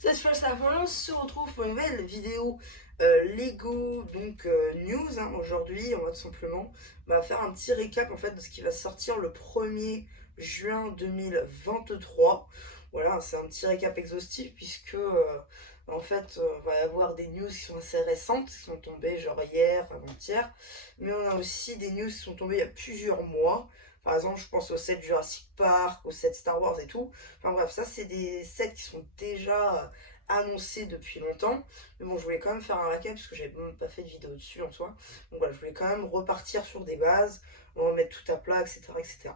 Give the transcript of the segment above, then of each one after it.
Cette fois, ça on se retrouve pour une nouvelle vidéo Lego news. Aujourd'hui, on va tout simplement faire un petit récap en fait de ce qui va sortir le 1er juin 2023. Voilà, c'est un petit récap exhaustif puisque en fait, on va y avoir des news qui sont assez récentes, qui sont tombées genre hier, avant-hier, mais on a aussi des news qui sont tombées il y a plusieurs mois. Par exemple, je pense au set Jurassic Park, au set Star Wars et tout. Enfin bref, ça c'est des sets qui sont déjà annoncés depuis longtemps. Mais bon, je voulais quand même faire un récap parce que j'avais même pas fait de vidéo dessus en soi. Donc voilà, je voulais quand même repartir sur des bases, remettre tout à plat, etc. etc.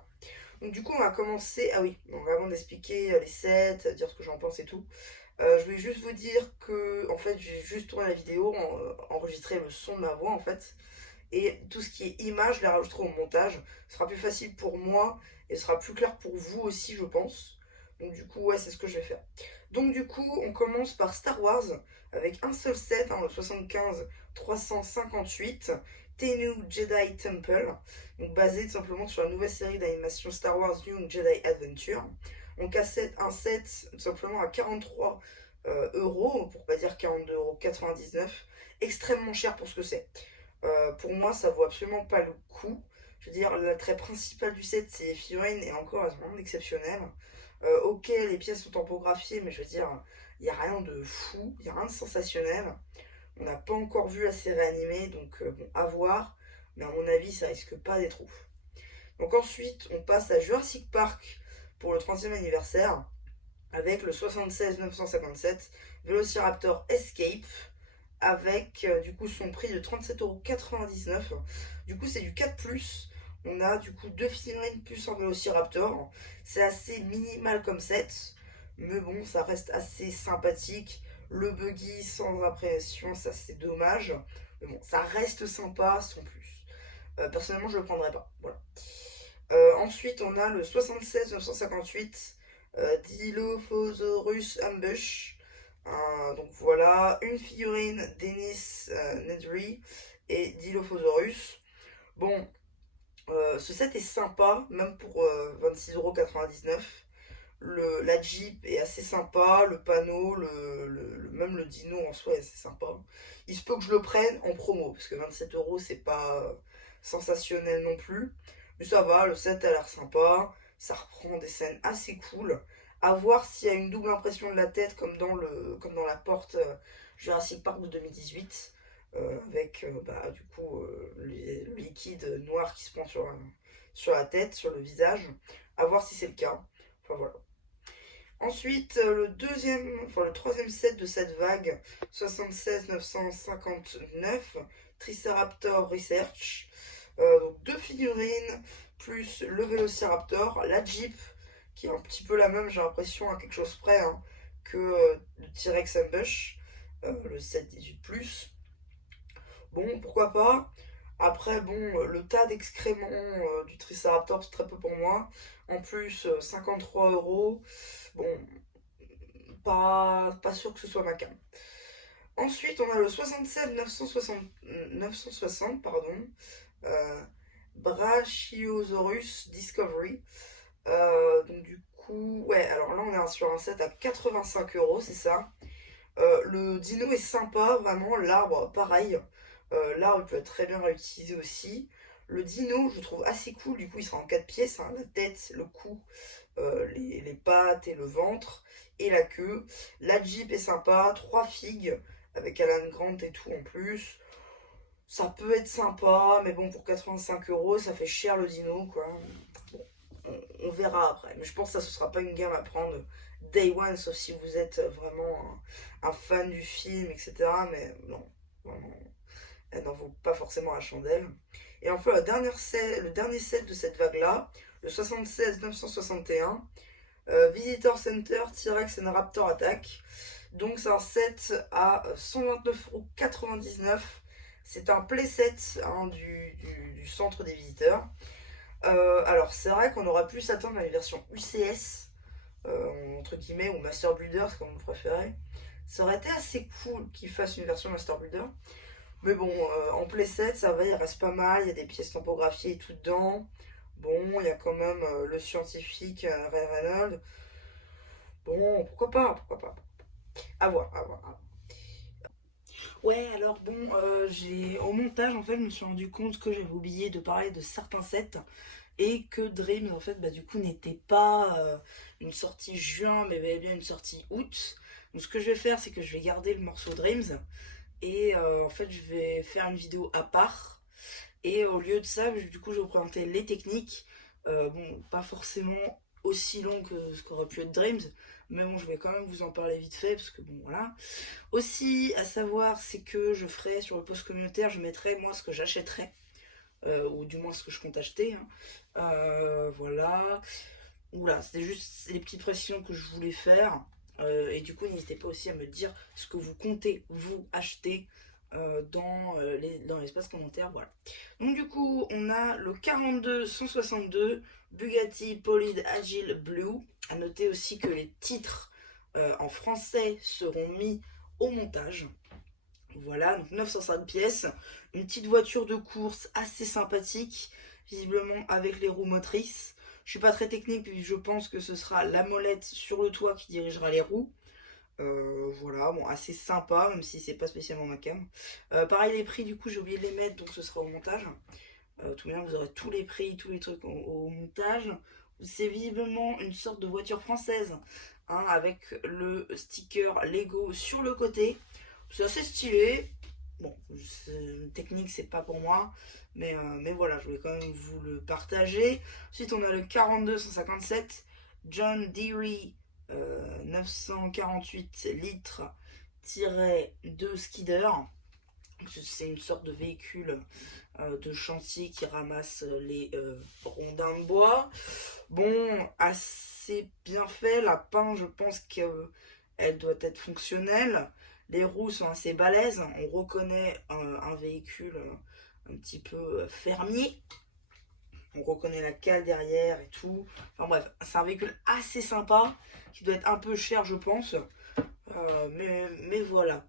Donc du coup, on va commencer. Ah oui, donc avant d'expliquer les sets, dire ce que j'en pense et tout. Je voulais juste vous dire que en fait j'ai juste tourné la vidéo, enregistré le son de ma voix en fait. Et tout ce qui est image, je les rajouterai au montage. Ce sera plus facile pour moi et ce sera plus clair pour vous aussi, je pense. Donc du coup, ouais, c'est ce que je vais faire. Donc du coup, on commence par Star Wars avec un seul set, le 75-358, Tennu Jedi Temple, donc basé tout simplement sur la nouvelle série d'animation Star Wars Young Jedi Adventure. On cassette un set tout simplement à 43 euros, pour pas dire 42,99 €, extrêmement cher pour ce que c'est. Pour moi, ça vaut absolument pas le coup. Je veux dire, l'attrait principal du set, c'est les figurines, et encore, elles sont vraiment exceptionnelles. Ok, les pièces sont tampographiées, mais je veux dire, il n'y a rien de fou, il n'y a rien de sensationnel. On n'a pas encore vu la série animée, donc bon, à voir. Mais à mon avis, ça risque pas d'être ouf. Donc ensuite, on passe à Jurassic Park pour le 30e anniversaire, avec le 76 957 Velociraptor Escape, avec du coup son prix de 37,99 €. Du coup, c'est du 4+. On a du coup deux figurines plus un Velociraptor. C'est assez minimal comme set, mais bon, ça reste assez sympathique. Le buggy sans impression, ça c'est dommage. Mais bon, ça reste sympa sans plus. Personnellement, je le prendrais pas. Voilà. Ensuite, on a le 76 958 Dilophosaurus Ambush. Donc voilà, une figurine Dennis Nedry et Dilophosaurus. Bon, ce set est sympa, même pour 26,99 €. La Jeep est assez sympa, le panneau, même le dino en soi est assez sympa. Il se peut que je le prenne en promo, parce que 27 € c'est pas sensationnel non plus. Mais ça va, le set a l'air sympa, ça reprend des scènes assez cool. À voir s'il y a une double impression de la tête comme dans la porte Jurassic Park de 2018, avec du coup le liquide noir qui se prend sur la tête, sur le visage. À voir si c'est le cas. Enfin voilà. Ensuite, le troisième set de cette vague, 76 959, Triceraptor Research. Donc deux figurines, plus le Vélociraptor, la Jeep, qui est un petit peu la même, j'ai l'impression, à quelque chose près, que le T-Rex Ambush, le set 18+. Bon, pourquoi pas. Après, bon, le tas d'excréments du Triceratops, c'est très peu pour moi. En plus, 53 euros. Bon, pas sûr que ce soit ma cam. Ensuite, on a le 67 960 pardon, euh, Brachiosaurus Discovery. Donc du coup, ouais, alors là on est sur un set à 85 euros, c'est ça. Le dino est sympa, vraiment. L'arbre, pareil. L'arbre peut être très bien réutilisé aussi. Le dino, je le trouve assez cool. Du coup, il sera en 4 pièces, la tête, le cou, les pattes et le ventre, et la queue. La Jeep est sympa. 3 figues avec Alan Grant et tout en plus. Ça peut être sympa, mais bon, pour 85 euros, ça fait cher le dino, quoi. Bon, on verra après. Mais je pense que ça, ce sera pas une gamme à prendre day one, sauf si vous êtes vraiment un fan du film, etc. Mais non, vraiment, elle n'en vaut pas forcément la chandelle. Et enfin, le dernier set de cette vague-là, le 76 961, Visitor Center T-Rex and Raptor Attack. Donc c'est un set à 129,99 €. C'est un playset du centre des visiteurs. Alors c'est vrai qu'on aurait pu s'attendre à une version UCS, entre guillemets, ou Master Builder, c'est comme vous préférez. Ça aurait été assez cool qu'ils fassent une version Master Builder. Mais bon, en playset, ça va, il reste pas mal. Il y a des pièces tampographiées et tout dedans. Bon, il y a quand même le scientifique Ray Reynolds. Bon, pourquoi pas, pourquoi pas. À voir, à voir, à voir. Ouais, alors bon, au montage, en fait, je me suis rendu compte que j'avais oublié de parler de certains sets et que Dreams, en fait, bah, du coup, n'était pas une sortie juin, mais bel et bien une sortie août. Donc, ce que je vais faire, c'est que je vais garder le morceau Dreams et en fait, je vais faire une vidéo à part. Et au lieu de ça, du coup, je vais vous présenter les techniques. Bon, pas forcément aussi long que ce qu'aurait pu être Dreams, mais bon, je vais quand même vous en parler vite fait parce que bon, voilà. Aussi, à savoir, c'est que je ferai sur le post communautaire, je mettrai moi ce que j'achèterai, ou du moins ce que je compte acheter, hein. Voilà. Voilà, c'était juste les petites précisions que je voulais faire. Et du coup, n'hésitez pas aussi à me dire ce que vous comptez vous acheter dans l'espace commentaire. Voilà. Donc du coup, on a le 42-162 Bugatti Polyd Agile Blue. À noter aussi que les titres en français seront mis au montage. Voilà, donc 905 pièces. Une petite voiture de course assez sympathique, visiblement avec les roues motrices. Je suis pas très technique, puis je pense que ce sera la molette sur le toit qui dirigera les roues. Voilà, bon, assez sympa, même si c'est pas spécialement ma cam. Pareil, les prix, du coup, j'ai oublié de les mettre, donc ce sera au montage. Tout bien, vous aurez tous les prix, tous les trucs au montage. C'est visiblement une sorte de voiture française, hein, avec le sticker Lego sur le côté. C'est assez stylé. Bon, technique, c'est pas pour moi, mais voilà, je voulais quand même vous le partager. Ensuite, on a le 42-157 John Deere 948 litres -2 skidder. C'est une sorte de véhicule de chantier qui ramasse les rondins de bois. Bon, assez bien fait. La pin, je pense qu'elle doit être fonctionnelle. Les roues sont assez balèzes. On reconnaît un véhicule un petit peu fermier. On reconnaît la cale derrière et tout. Enfin bref, c'est un véhicule assez sympa qui doit être un peu cher, je pense. Mais voilà.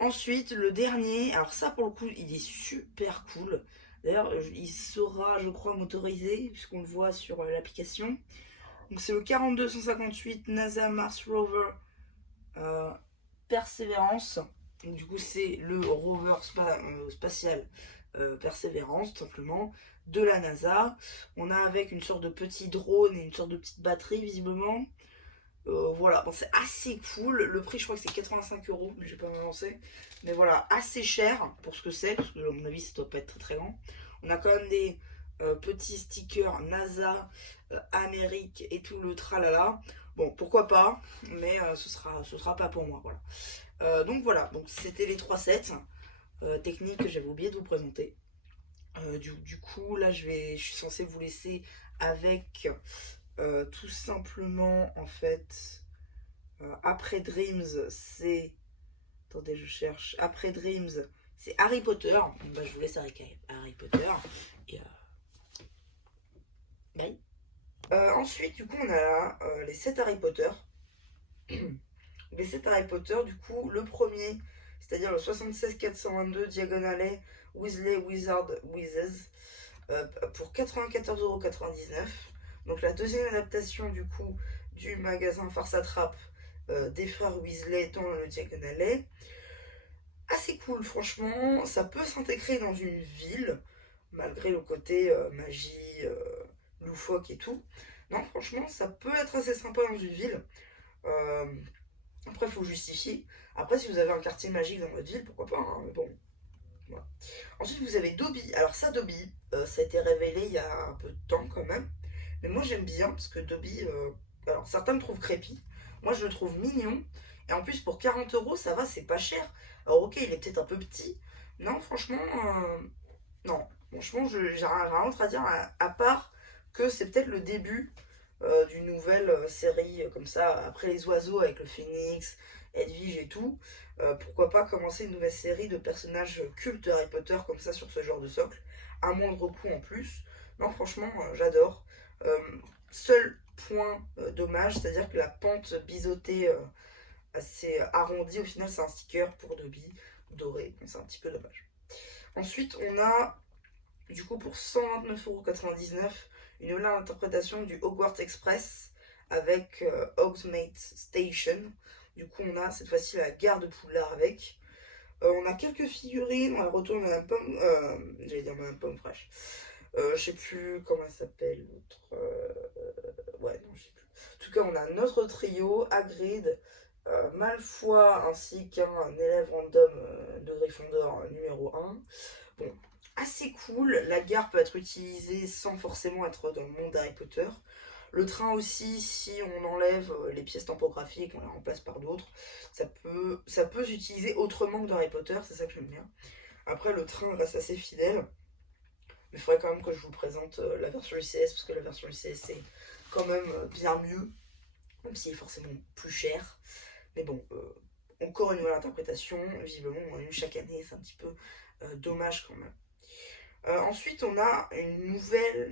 Ensuite, le dernier, alors ça pour le coup, il est super cool. D'ailleurs, il sera, je crois, motorisé, puisqu'on le voit sur l'application. Donc c'est le 42-158 NASA Mars Rover euh, Perseverance. Donc, du coup, c'est le rover spatial Perseverance, tout simplement, de la NASA. On a avec une sorte de petit drone et une sorte de petite batterie, visiblement. Voilà, bon, c'est assez cool. Le prix, je crois que c'est 85 euros, mais je vais pas m'avancer. Mais voilà, assez cher pour ce que c'est, parce que à mon avis, ça doit pas être très très grand. On a quand même des petits stickers NASA, Amérique et tout le tralala. Bon, pourquoi pas, mais ce sera pas pour moi. Voilà. Donc voilà, donc c'était les trois sets techniques que j'avais oublié de vous présenter. Du coup, là, je suis censée vous laisser avec tout simplement, en fait, après Dreams, c'est. Attendez, je cherche. Après Dreams, c'est Harry Potter. Bah, je vous laisse avec Harry Potter. Et, bye. Ensuite, du coup, on a les 7 Harry Potter. Les 7 Harry Potter, du coup, le premier, c'est-à-dire le 76 422 Diagonale Weasley Wizard Wizards, pour 94,99 €. Donc la deuxième adaptation du coup du magasin Farce Attrape des frères Weasley dans le Diagonale. Assez cool franchement, ça peut s'intégrer dans une ville, malgré le côté magie, loufoque et tout. Non franchement ça peut être assez sympa dans une ville. Euh, Après il faut justifier. Après si vous avez un quartier magique dans votre ville, pourquoi pas, hein, mais bon. Voilà. Ensuite, vous avez Dobby. Alors ça, Dobby, ça a été révélé il y a un peu de temps quand même. Mais moi, j'aime bien parce que Dobby, alors certains me trouvent créepy. Moi, je le trouve mignon. Et en plus, pour 40 euros, ça va, c'est pas cher. Alors ok, il est peut-être un peu petit. Non, franchement, non. Franchement, j'ai rien d'autre à dire à part que c'est peut-être le début d'une nouvelle série comme ça, après les oiseaux avec le phénix, Edwige et tout. Pourquoi pas commencer une nouvelle série de personnages cultes de Harry Potter comme ça sur ce genre de socle, à moindre coût en plus. Non, franchement, j'adore. Euh, Seul point dommage, c'est-à-dire que la pente biseautée assez arrondie, au final, c'est un sticker pour Dobby doré. Donc c'est un petit peu dommage. Ensuite, on a du coup pour 129,99 €, une nouvelle interprétation du Hogwarts Express avec Hogsmeade Station. Du coup, on a cette fois-ci la gare de Poudlard avec. On a quelques figurines, on retourne Madame Pomme, j'allais dire Madame Pomme fraîche. Je sais plus comment elle s'appelle, l'autre. Ouais, non, je sais plus. En tout cas, on a notre trio, Hagrid, Malfoy, ainsi qu'un élève random de Gryffondor numéro 1. Bon, assez cool. La gare peut être utilisée sans forcément être dans le monde d'Harry Potter. Le train aussi, si on enlève les pièces tampographiques et qu'on les remplace par d'autres, ça peut s'utiliser autrement que dans Harry Potter, c'est ça que j'aime bien. Après, le train reste assez fidèle, mais il faudrait quand même que je vous présente la version UCS, parce que la version UCS c'est quand même bien mieux, même s'il est forcément plus cher. Mais bon, encore une nouvelle interprétation, visiblement une chaque année, c'est un petit peu dommage quand même. Ensuite, on a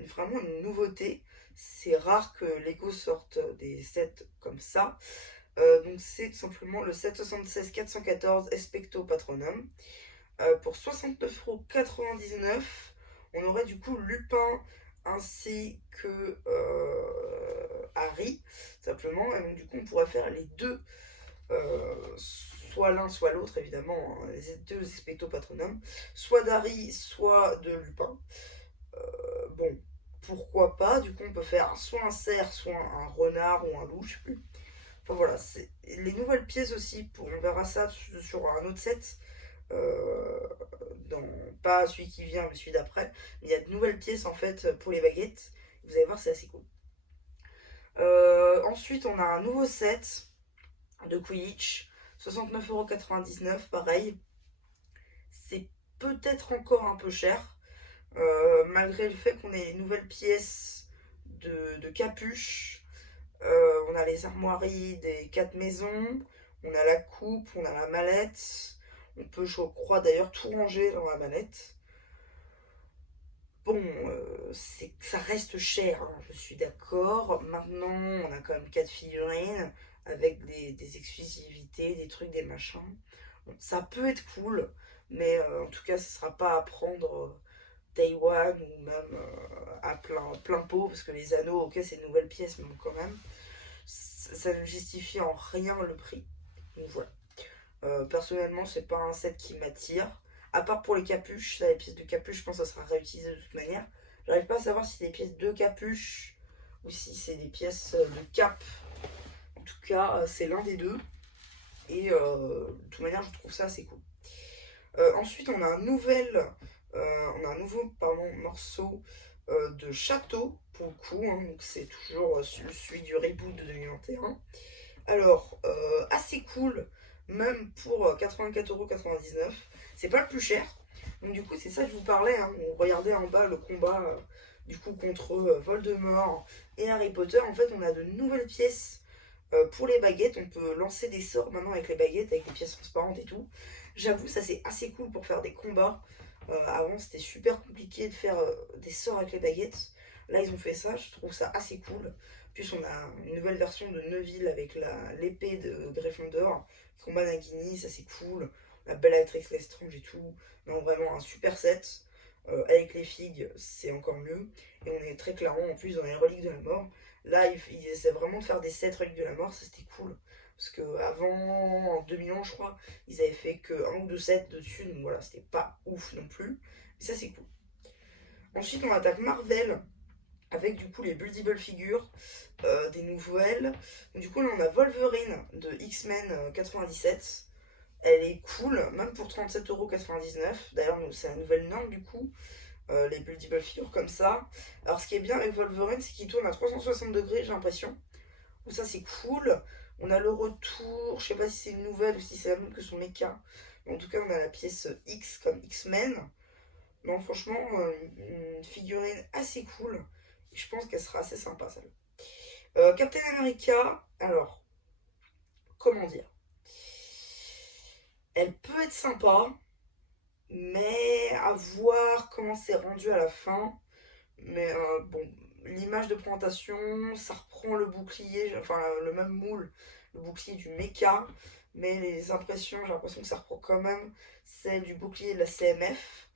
vraiment une nouveauté. C'est rare que Lego sorte des sets comme ça. Donc c'est tout simplement le 776 414 Especto Patronum. Pour 69,99€, on aurait du coup Lupin ainsi que Harry, simplement. Et donc du coup, on pourrait faire les deux, soit l'un, soit l'autre, évidemment, hein, les deux Especto Patronum, soit d'Harry, soit de Lupin. Bon, pourquoi pas, du coup on peut faire soit un cerf, soit un renard ou un loup, je sais plus. Enfin voilà, c'est les nouvelles pièces aussi, on verra ça sur un autre set, euh, dans, pas celui qui vient mais celui d'après. Il y a de nouvelles pièces en fait pour les baguettes, vous allez voir c'est assez cool. Ensuite on a un nouveau set de Quidditch, 69,99€, pareil. C'est peut-être encore un peu cher, malgré le fait qu'on ait les nouvelles pièces de capuche. On a les armoiries des 4 maisons, on a la coupe, on a la mallette. On peut, je crois d'ailleurs, tout ranger dans la mallette. Bon, ça reste cher, hein, je suis d'accord. Maintenant, on a quand même 4 figurines avec des exclusivités, des trucs, des machins. Bon, ça peut être cool, mais en tout cas, ce ne sera pas à prendre Day One ou même à plein pot, parce que les anneaux, ok, c'est une nouvelle pièce, mais bon, quand même, ça ne justifie en rien le prix. Donc voilà. Personnellement, c'est pas un set qui m'attire. À part pour les capuches, là, les pièces de capuche, je pense que ça sera réutilisé de toute manière. J'arrive pas à savoir si c'est des pièces de capuche ou si c'est des pièces de cap. En tout cas, c'est l'un des deux. Et de toute manière, je trouve ça assez cool. Ensuite, on a un nouveau morceau de château pour le coup. Hein, donc c'est toujours celui du reboot de 2021. Alors, assez cool, même pour 84,99€. C'est pas le plus cher. Donc du coup, c'est ça que je vous parlais. Hein. On regardait en bas le combat du coup contre Voldemort et Harry Potter. En fait, on a de nouvelles pièces pour les baguettes. On peut lancer des sorts maintenant avec les baguettes, avec des pièces transparentes et tout. J'avoue, ça c'est assez cool pour faire des combats. Avant, c'était super compliqué de faire des sorts avec les baguettes. Là, ils ont fait ça. Je trouve ça assez cool. Plus on a une nouvelle version de Neville avec l'épée de Gryffondor qui combat Nagini, ça c'est cool. La Bellatrix Lestrange et tout. Non, vraiment un super set. Avec les figues, c'est encore mieux. Et on est très clairement en plus dans les reliques de la mort. Là, ils essaient vraiment de faire des sets reliques de la mort, ça c'était cool. Parce que avant, en 2011, je crois, ils avaient fait que un ou deux sets dessus, donc voilà, c'était pas ouf non plus. Mais ça c'est cool. Ensuite, on attaque Marvel avec du coup les Buildable Figures, des nouvelles. Donc, du coup, là on a Wolverine de X-Men 97. Elle est cool, même pour 37,99€. D'ailleurs, c'est la nouvelle norme du coup, les Buildable Figures comme ça. Alors, ce qui est bien avec Wolverine, c'est qu'il tourne à 360 degrés, j'ai l'impression. Donc, ça, c'est cool. On a le retour, je sais pas si c'est une nouvelle ou si c'est la même que son mecha. Mais en tout cas, on a la pièce X comme X-Men. Non, franchement, une figurine assez cool. Je pense qu'elle sera assez sympa, celle-là. Captain America, alors, comment dire? Elle peut être sympa, mais à voir comment c'est rendu à la fin. Mais bon, l'image de présentation, ça reprend le bouclier, enfin le même moule, le bouclier du mecha. Mais les impressions, j'ai l'impression que ça reprend quand même celle du bouclier de la CMF.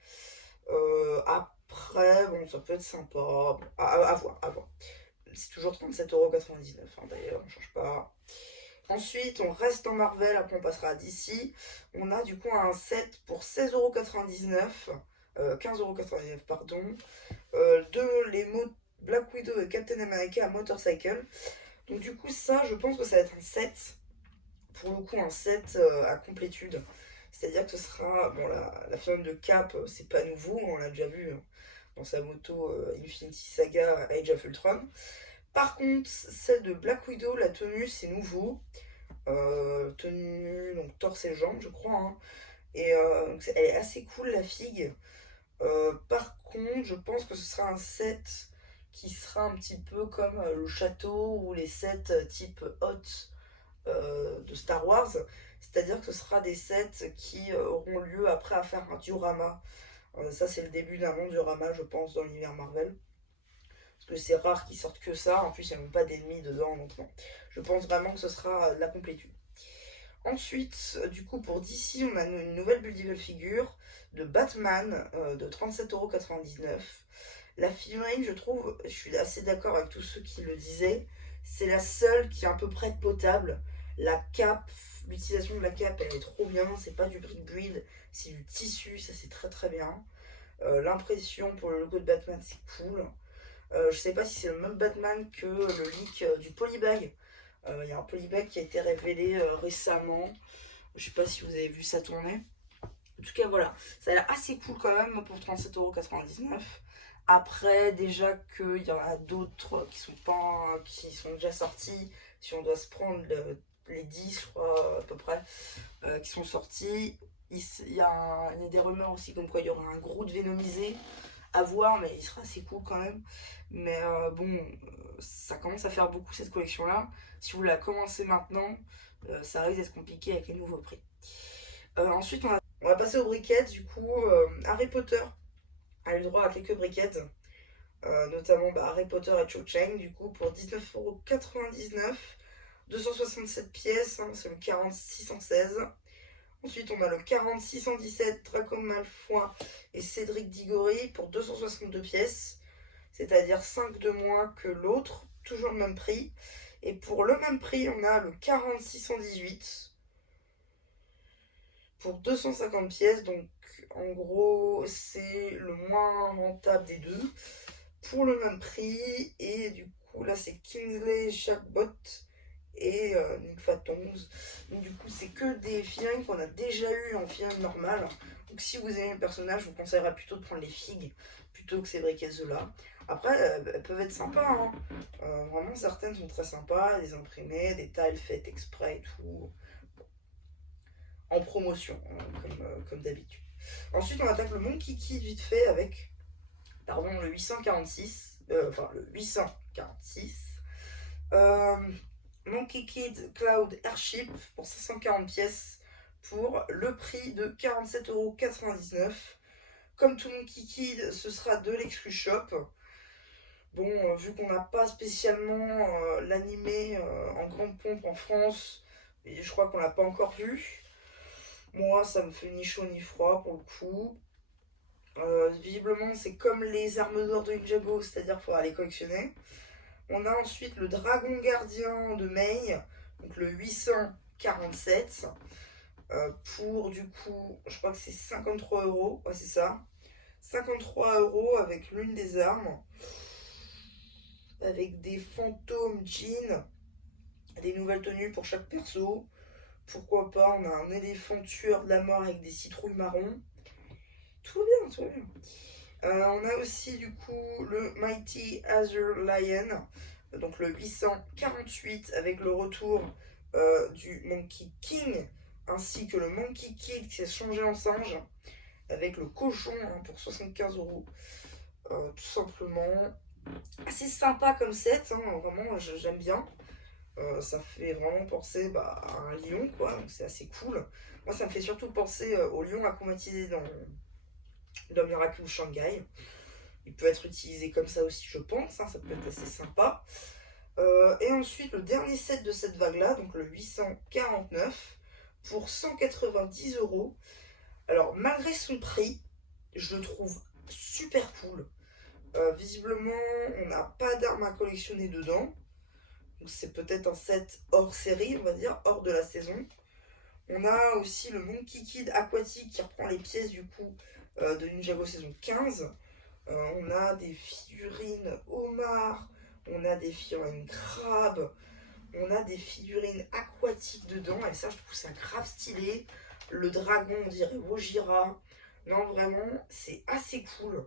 Après, bon, ça peut être sympa. Bon, à voir, à voir. C'est toujours 37,99€, hein, d'ailleurs, on ne change pas. Ensuite, on reste dans Marvel, après on passera à DC. On a du coup un set pour 16,99 €, 15,99 € pardon, de Black Widow et Captain America à Motorcycle. Donc du coup ça, je pense que ça va être un set, pour le coup un set à complétude. C'est-à-dire que ce sera, bon la figurine de Cap, c'est pas nouveau, on l'a déjà vu dans sa moto Infinity Saga Age of Ultron. Par contre, celle de Black Widow, la tenue c'est nouveau. Tenue, donc torse et jambes je crois, hein. Et donc elle est assez cool la figue. Par contre, je pense que ce sera un set qui sera un petit peu comme le château ou les sets type Hot de Star Wars. C'est-à-dire que ce sera des sets qui auront lieu après à faire un diorama. Ça, c'est le début d'un bon diorama, je pense, dans l'univers Marvel. Parce que c'est rare qu'ils sortent que ça. En plus, il n'y a même pas d'ennemis dedans, donc non. Je pense vraiment que ce sera de la complétude. Ensuite, du coup, pour DC, on a une nouvelle Buildable figure de Batman de 37,99 €. La figurine, je trouve, je suis assez d'accord avec tous ceux qui le disaient, c'est la seule qui est à peu près potable. La cape, l'utilisation de la cape, elle est trop bien. C'est pas du brick build, c'est du tissu, ça c'est très très bien. L'impression pour le logo de Batman, c'est cool. Je sais pas si c'est le même Batman que le leak du Polybag. Il y a un Polybag qui a été révélé récemment. Je sais pas si vous avez vu ça tourner. En tout cas, voilà. Ça a l'air assez cool quand même pour 37,99 €. Après, déjà qu'il y en a d'autres qui sont déjà sortis. Si on doit se prendre les 10, je crois, à peu près, qui sont sortis. Il y a des rumeurs aussi comme quoi il y aura un Groot vénomisé à voir, mais il sera assez cool quand même. Mais bon, ça commence à faire beaucoup cette collection là. Si vous la commencez maintenant, ça risque d'être compliqué avec les nouveaux prix. Ensuite, on va passer aux briquettes. Du coup, Harry Potter a eu le droit à quelques briquettes, notamment Harry Potter et Cho Chang, du coup, pour 19,99 €. 267 pièces, hein, c'est le 4616. Ensuite, on a le 4617 Draco Malfoy et Cédric Diggory pour 262 pièces, c'est-à-dire 5 de moins que l'autre, toujours le même prix. Et pour le même prix, on a le 4618 pour 250 pièces, donc en gros, c'est le moins rentable des deux, pour le même prix. Et du coup, là, c'est Kingsley Chabot et Nick Fatons. Donc du coup, c'est que des figurines qu'on a déjà eu en figurine normale. Donc si vous aimez le personnage, je vous conseillerais plutôt de prendre les figues plutôt que ces briquettes là. Après, elles peuvent être sympas, hein. Vraiment, certaines sont très sympas, des imprimés, des tiles faites exprès et tout, en promotion, hein, comme d'habitude. Ensuite, on attaque le Monkey Kid vite fait avec, pardon, le 846, le 846. Monkey Kid Cloud Airship pour 540 pièces pour le prix de 47,99 €. Comme tout Monkey Kid, ce sera de l'exclu shop. Bon, vu qu'on n'a pas spécialement l'animé en grande pompe en France, et je crois qu'on l'a pas encore vu, moi ça me fait ni chaud ni froid pour le coup. Visiblement c'est comme les armes d'or de Ninjago, c'est-à-dire qu'il faudra les collectionner. On a ensuite le Dragon Gardien de Mei, donc le 847, pour du coup, je crois que c'est 53 €, ouais c'est ça. 53 € avec l'une des armes, avec des fantômes jeans, des nouvelles tenues pour chaque perso. Pourquoi pas, on a un éléphant tueur de la mort avec des citrouilles marron. Tout va bien, tout va bien. On a aussi du coup le Mighty Azure Lion, donc le 848 avec le retour du Monkey King, ainsi que le Monkey Kid qui s'est changé en singe, avec le cochon, hein, pour 75 €, tout simplement. Assez sympa comme set, hein, vraiment j'aime bien. Ça fait vraiment penser à un lion, quoi, donc c'est assez cool. Moi ça me fait surtout penser au lion aquamatisé dans Miracle Shanghai. Il peut être utilisé comme ça aussi, je pense, hein, ça peut être assez sympa. Et ensuite, le dernier set de cette vague-là, donc le 849, pour 190 €. Alors, malgré son prix, je le trouve super cool. Visiblement, on n'a pas d'armes à collectionner dedans. Donc c'est peut-être un set hors série, on va dire, hors de la saison. On a aussi le Monkey Kid aquatique qui reprend les pièces du coup de Ninjago saison 15. On a des figurines homards, on a des figurines crabes, on a des figurines aquatiques dedans. Et ça, je trouve ça grave stylé. Le dragon, on dirait Wojira. Non, vraiment, c'est assez cool.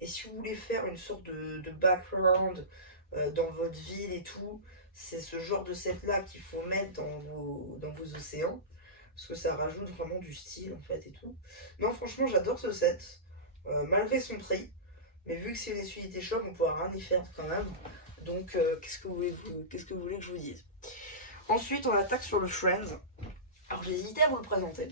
Et si vous voulez faire une sorte de background dans votre ville et tout, c'est ce genre de set là qu'il faut mettre dans vos océans. Parce que ça rajoute vraiment du style en fait et tout. Non, franchement, j'adore ce set. Malgré son prix. Mais vu que c'est une essuie-té shop, on pourra rien y faire quand même. Donc, qu'est-ce que vous voulez que je vous dise? Ensuite, on attaque sur le Friends. Alors, j'ai hésité à vous le présenter.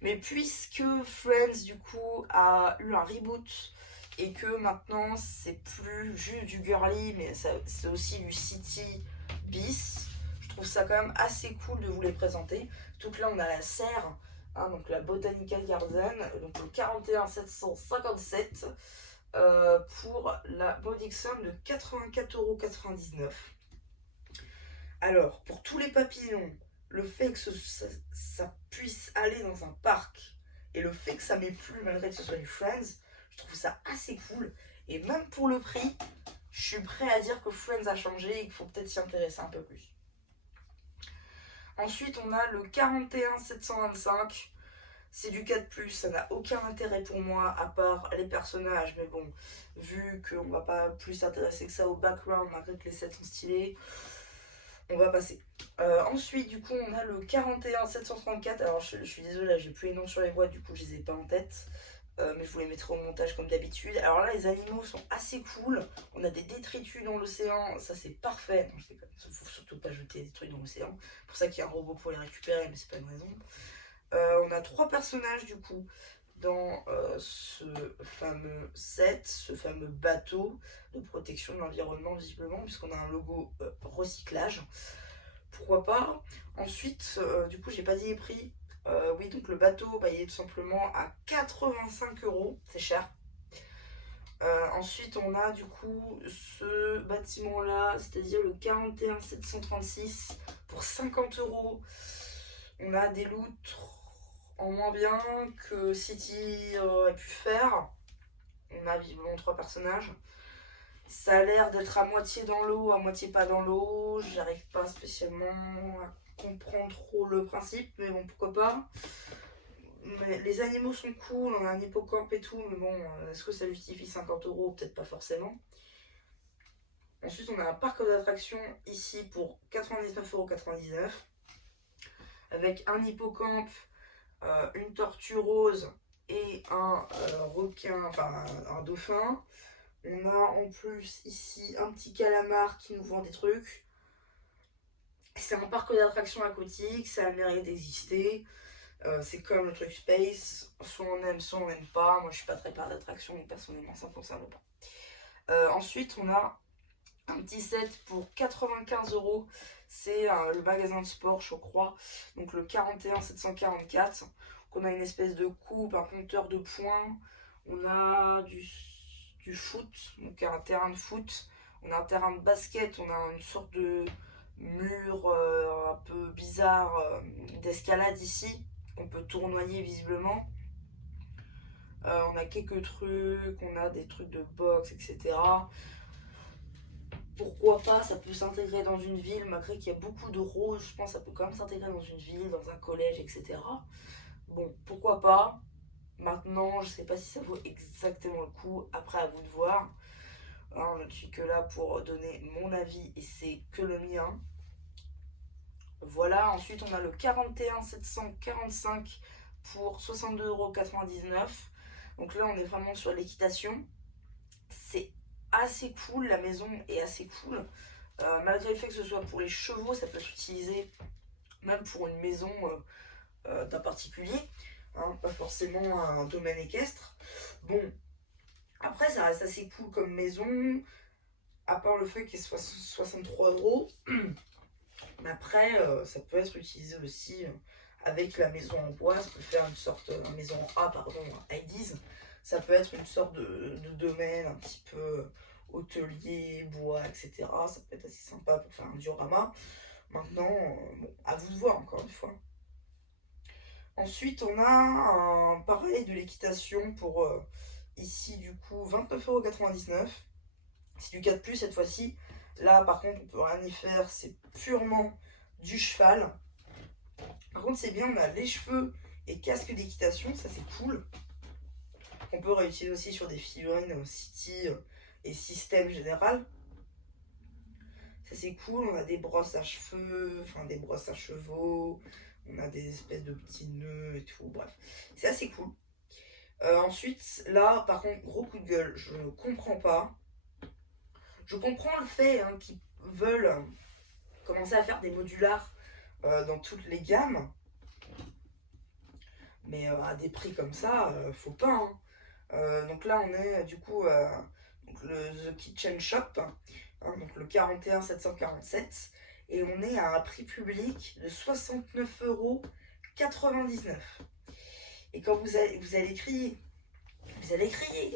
Mais puisque Friends, du coup, a eu un reboot et que maintenant, c'est plus juste du girly, mais c'est aussi du city bis, je trouve ça quand même assez cool de vous les présenter. Donc là, on a la serre, hein, donc la Botanical Garden, donc le 41 757 pour la modique somme de 84,99 €. Alors, pour tous les papillons, le fait que ça puisse aller dans un parc et le fait que ça m'ait plu malgré que ce soit du Friends, je trouve ça assez cool. Et même pour le prix, je suis prêt à dire que Friends a changé et qu'il faut peut-être s'y intéresser un peu plus. Ensuite, on a le 41 725. C'est du 4+, ça n'a aucun intérêt pour moi à part les personnages, mais bon, vu qu'on va pas plus s'intéresser que ça au background, malgré que les sets sont stylés, on va passer. Ensuite, du coup, on a le 41 734. Alors, je suis désolée, j'ai plus les noms sur les boîtes, du coup, je les ai pas en tête. Mais je vous les mettrai au montage comme d'habitude. Alors là, les animaux sont assez cool. On a des détritus dans l'océan, ça c'est parfait. Non, je déconne, il faut surtout pas jeter des trucs dans l'océan. C'est pour ça qu'il y a un robot pour les récupérer, mais c'est pas une raison. On a 3 personnages du coup dans ce fameux set, ce fameux bateau de protection de l'environnement visiblement, puisqu'on a un logo recyclage. Pourquoi pas. Ensuite, du coup, j'ai pas dit les prix. Oui, donc le bateau, bah, il est tout simplement à 85 €, c'est cher. Ensuite, on a du coup ce bâtiment-là, c'est-à-dire le 41 736 pour 50 €. On a des loutres en moins bien que City aurait pu faire. On a visiblement 3 personnages. Ça a l'air d'être à moitié dans l'eau, à moitié pas dans l'eau. J'arrive pas spécialement à comprendre trop le principe, mais bon, pourquoi pas. Mais les animaux sont cool, on a un hippocampe et tout, mais bon, est-ce que ça justifie 50 €? Peut-être pas forcément. Ensuite, on a un parc d'attractions ici pour 99,99 €, avec un hippocampe, une tortue rose et un requin, enfin un dauphin. On a en plus ici un petit calamar qui nous vend des trucs. C'est un parc d'attractions aquatiques, ça a le mérite d'exister. C'est comme le truc Space, soit on aime, soit on n'aime pas. Moi je suis pas très parc d'attractions, donc personnellement ça ne me concerne pas. Ensuite on a un petit set pour 95 €. C'est le magasin de sport, je crois. Donc le 41 744. Donc on a une espèce de coupe, un compteur de points. On a du foot, donc un terrain de foot. On a un terrain de basket. On a une sorte de mur un peu bizarre d'escalade ici. On peut tournoyer visiblement. On a quelques trucs. On a des trucs de boxe, etc. Pourquoi pas, ça peut s'intégrer dans une ville, malgré qu'il y a beaucoup de roses, je pense que ça peut quand même s'intégrer dans une ville, dans un collège, etc. Bon, pourquoi pas. Maintenant, je sais pas si ça vaut exactement le coup, après à vous de voir. Alors, je ne suis que là pour donner mon avis et c'est que le mien. Voilà, ensuite on a le 41 745 pour 62,99 €. Donc là, on est vraiment sur l'équitation. C'est assez cool, la maison est assez cool. Malgré le fait que ce soit pour les chevaux, ça peut s'utiliser même pour une maison d'un particulier, hein, pas forcément un domaine équestre. Bon, après ça reste assez cool comme maison, à part le fait qu'il soit 63 €. Mais après, ça peut être utilisé aussi avec la maison en bois, ça peut faire une sorte, la maison en A, pardon, Heidi's. Ça peut être une sorte de domaine un petit peu hôtelier, bois, etc. Ça peut être assez sympa pour faire un diorama. Maintenant, bon, à vous de voir encore une fois. Ensuite, on a un pareil de l'équitation pour ici du coup 29,99 €. C'est du 4+, cette fois-ci. Là, par contre, on peut rien y faire. C'est purement du cheval. Par contre, c'est bien, on a les cheveux et casque d'équitation. Ça, c'est cool. On peut réutiliser aussi sur des figurines City et système général. Ça, c'est cool. On a des brosses à cheveux, enfin des brosses à chevaux. On a des espèces de petits nœuds et tout. Bref, c'est assez cool. Ensuite, là, par contre, gros coup de gueule. Je ne comprends pas. Je comprends le fait qu'ils veulent commencer à faire des modulars dans toutes les gammes. Mais à des prix comme ça, faut pas. Donc là, on est du coup donc le The Kitchen Shop, donc le 41 747. Et on est à un prix public de 69,99 €. Et quand vous allez crier,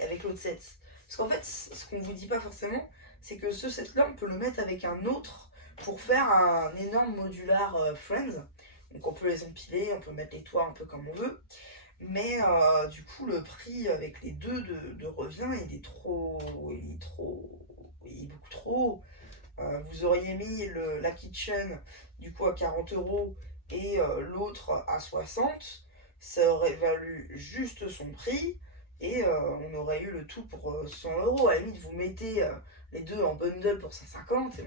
avec l'autre set. Parce qu'en fait, ce qu'on vous dit pas forcément, c'est que ce set-là, on peut le mettre avec un autre pour faire un énorme modular Friends. Donc on peut les empiler, on peut mettre les toits un peu comme on veut. Mais du coup, le prix avec les deux de revient, il est beaucoup trop haut. Vous auriez mis la kitchen du coup à 40 € et l'autre à 60, ça aurait valu juste son prix et on aurait eu le tout pour 100 €. À la limite, vous mettez les deux en bundle pour 150 et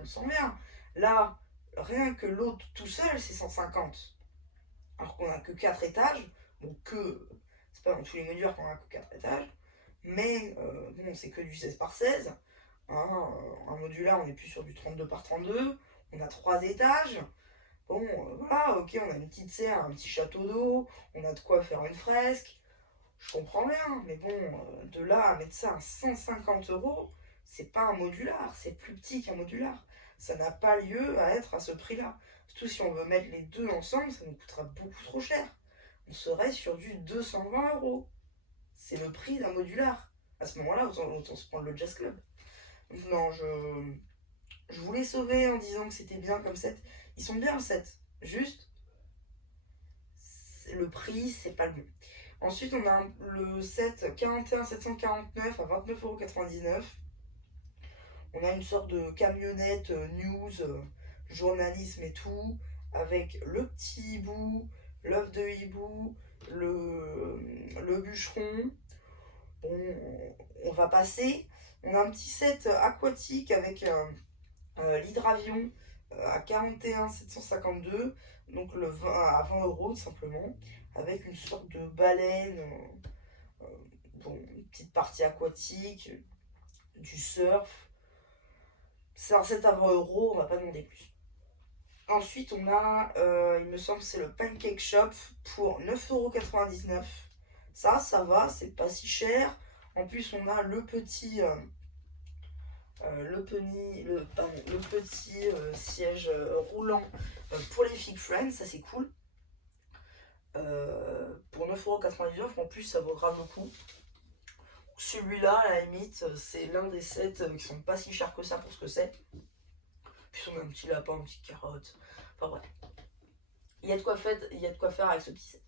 on sent bien. Là, rien que l'autre tout seul, c'est 150. Alors qu'on a que 4 étages. Donc c'est pas dans tous les modulaires qu'on a que 4 étages. Mais bon, c'est que du 16 par 16. Un modular, on n'est plus sur du 32 par 32. On a 3 étages. Bon, voilà, ok, on a une petite serre, un petit château d'eau. On a de quoi faire une fresque. Je comprends bien, mais bon, de là à mettre ça à 150 €, c'est pas un modular, c'est plus petit qu'un modular. Ça n'a pas lieu à être à ce prix-là. Surtout si on veut mettre les deux ensemble, ça nous coûtera beaucoup trop cher. On serait sur du 220 €. C'est le prix d'un modular. À ce moment-là, autant se prendre le Jazz Club. Donc non, je voulais sauver en disant que c'était bien comme set. Ils sont bien le set. Juste, le prix, c'est pas le bon. Ensuite, on a le set 41 749 à 29,99 €. On a une sorte de camionnette news, journalisme et tout, avec le petit hibou, l'œuf de hibou, le bûcheron. Bon, on va passer. On a un petit set aquatique avec l'hydravion à 41 752, donc à 20 € tout simplement, avec une sorte de baleine, bon, une petite partie aquatique, du surf. C'est un set à 20 €, on va pas demander plus. Ensuite, on a, il me semble, c'est le Pancake Shop pour 9,99 €. Ça va, c'est pas si cher. En plus, on a le petit, siège roulant pour les Fig Friends, ça c'est cool. Pour 9,99 €, en plus, ça vaut grave le coup. Celui-là, à la limite, c'est l'un des sets qui sont pas si chers que ça pour ce que c'est. Puis on a un petit lapin, une petite carotte. Enfin bref. Il y a de quoi faire avec ce petit set.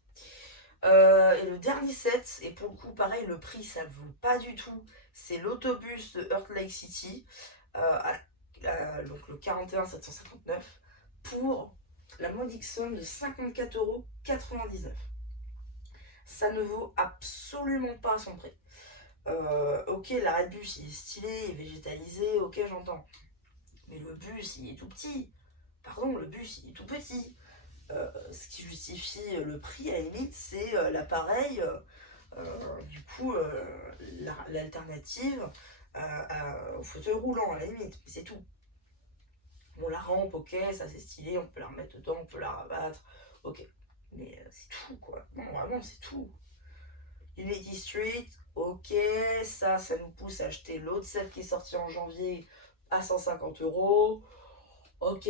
Et le dernier set, et pour le coup, pareil, le prix, ça ne vaut pas du tout. C'est l'autobus de Heart Lake City, donc le 41 759, pour la modique somme de 54,99 €. Ça ne vaut absolument pas son prix. Ok, l'arrêt de bus il est stylé, il est végétalisé, ok, j'entends. Mais le bus il est tout petit. Pardon, le bus il est tout petit. Ce qui justifie le prix, à la limite, c'est l'appareil, du coup, l'alternative au fauteuil roulant, à la limite, mais c'est tout. Bon, la rampe, ok, ça c'est stylé, on peut la remettre dedans, on peut la rabattre, ok. Mais c'est tout, quoi. Non, vraiment, c'est tout. Unity Street, ok, ça nous pousse à acheter l'autre set qui est sorti en janvier à 150 €. Ok.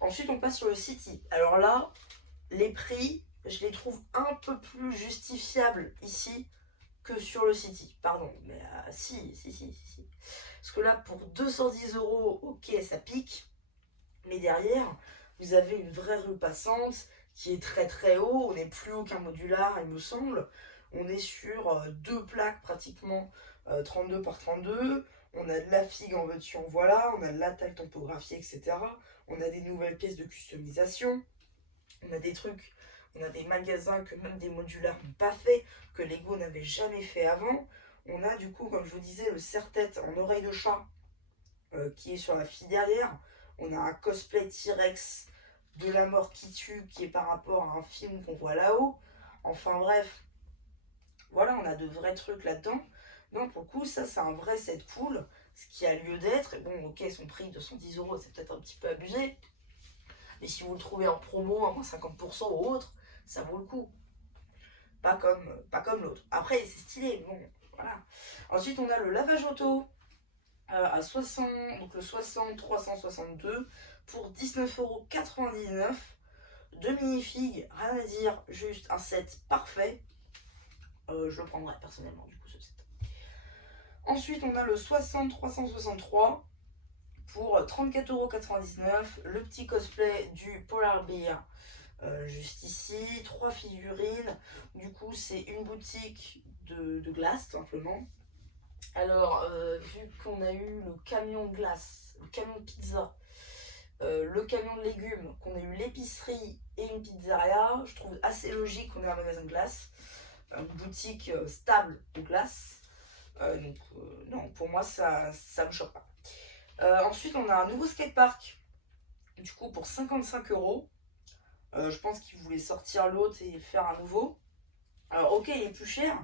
Ensuite, on passe sur le City. Alors là, les prix, je les trouve un peu plus justifiables ici que sur le City, pardon, mais si. Parce que là, pour 210 euros, ok, ça pique, mais derrière, vous avez une vraie rue passante qui est très très haut, on est plus haut qu'un modular, il me semble. On est sur deux plaques pratiquement 32 par 32. On a de la figue en veux-tu en voilà, on a de la taille topographiée, etc. On a des nouvelles pièces de customisation, on a des trucs, on a des magasins que même des modulaires n'ont pas fait, que Lego n'avait jamais fait avant. On a du coup, comme je vous disais, le serre-tête en oreille de chat qui est sur la fille derrière. On a un cosplay T-Rex de la mort qui tue qui est par rapport à un film qu'on voit là-haut. Enfin bref, voilà, on a de vrais trucs là-dedans. Non, pour le coup, ça c'est un vrai set cool, ce qui a lieu d'être. Et bon, ok, son prix de 110 euros, c'est peut-être un petit peu abusé. Mais si vous le trouvez en promo à moins 50% ou autre, ça vaut le coup. Pas comme l'autre. Après, c'est stylé, bon, voilà. Ensuite, on a le lavage auto à 60, donc le 60 362 pour 19,99 €. Deux mini-figues, rien à dire, juste un set parfait. Je le prendrais personnellement, du coup, ce set. Ensuite, on a le 60 363 pour 34,99 €. Le petit cosplay du Polar Bear, juste ici. Trois figurines. Du coup, c'est une boutique de glace, tout simplement. Alors, vu qu'on a eu le camion de glace, le camion de pizza, le camion de légumes, qu'on a eu l'épicerie et une pizzeria, je trouve assez logique qu'on ait un magasin de glace, une boutique stable de glace. Donc, non, pour moi, ça me choque pas. Ensuite, on a un nouveau skatepark, du coup, pour 55 €. Je pense qu'ils voulaient sortir l'autre et faire un nouveau. Alors, ok, il est plus cher,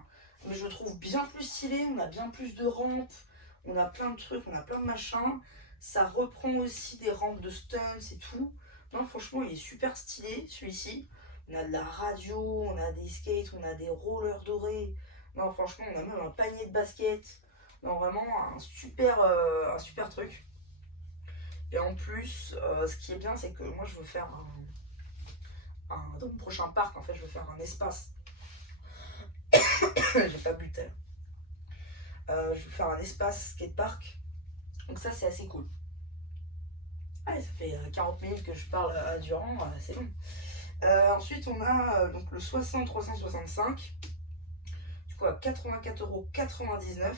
mais je le trouve bien plus stylé. On a bien plus de rampes, on a plein de trucs, on a plein de machins. Ça reprend aussi des rampes de stunts et tout. Non, franchement, il est super stylé celui-ci. On a de la radio, on a des skates, on a des rollers dorés. Non, franchement, on a même un panier de basket. Non, vraiment un super truc. Et en plus, ce qui est bien, c'est que moi, je veux faire dans mon prochain parc, en fait, je veux faire un espace. J'ai pas bu tel. Je veux faire un espace skatepark. Donc ça, c'est assez cool. Allez, ça fait 40 minutes que je parle à Durand, c'est bon. Ensuite, on a donc le 60 365, du coup à 84,99